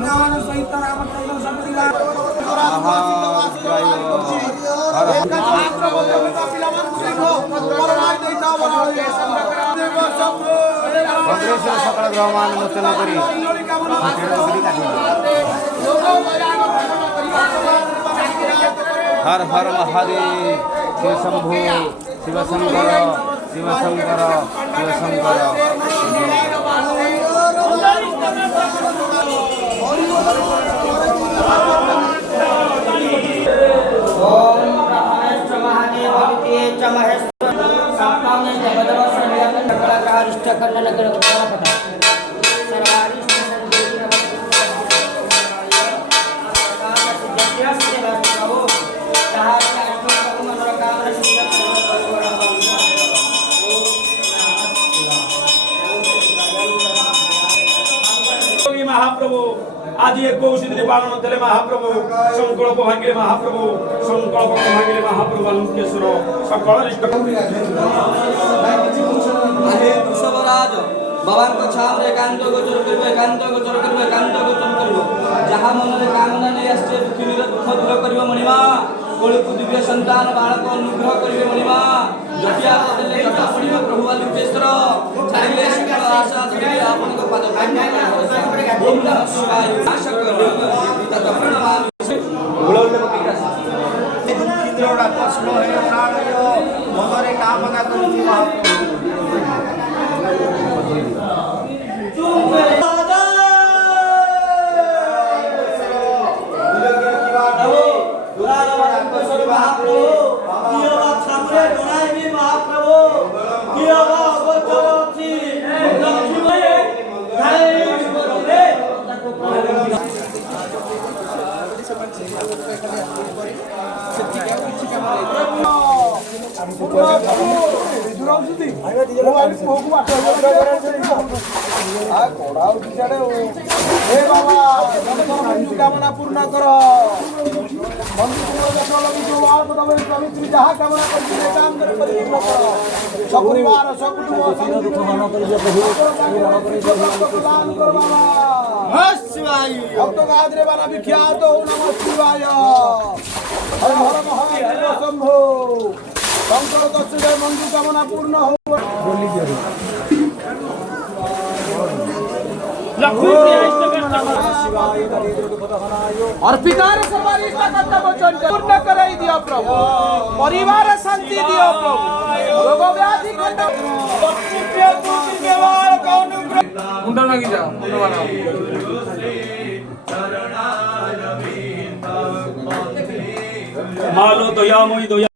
हनुमान सहित रामचंद्र सपरिवार सकल ग्रहमान मोचन करी हर हर महादेव शिव शंभु शिव शंकर शिव शंकर शिव शंकर महाप्रभु आज एक कौशिद्री पालन थे महाप्रभु संकल्प भांगे महाप्रभु संकल्प भांगे महाप्रभु अलंकेश्वर सकल वृषभराज भगवान को छाम एकांत गोचर करिवे एकांत गोचर करिवे एकांत गोचर करिवो जहा मन रे कामना नै आछे पृथ्वीर दुख दूर करिवो मणिमा कोळकु दिव्य संतान बालक अनुग्रह करिवे मणिमा जटिया बदले जटा पडिवो प्रभु अलंकेश्वर छाइले सकल आशा धरि आपन को पाद ओम नमः शिवाय आशा करो तत प्रणमामि बोलले बकिका दुखिद्रोड़ा प्रश्न है प्राणय मनरे कामना करूछि कामना पूर्ण कर जहाँ कामना सपरिवार सकुटुंब भक्तगाद्रे बाला विख्यात हो नमः शिवाय हर हर महादेव शंभो शंकर दक्षिण मंदिर कामना पूर्ण हो अर्पितार पूर्ण कराई दियो प्रभु परिवार शांति दियो प्रभु रोग व्याधि मुंडा लगी जाओ मालो दयामयी दया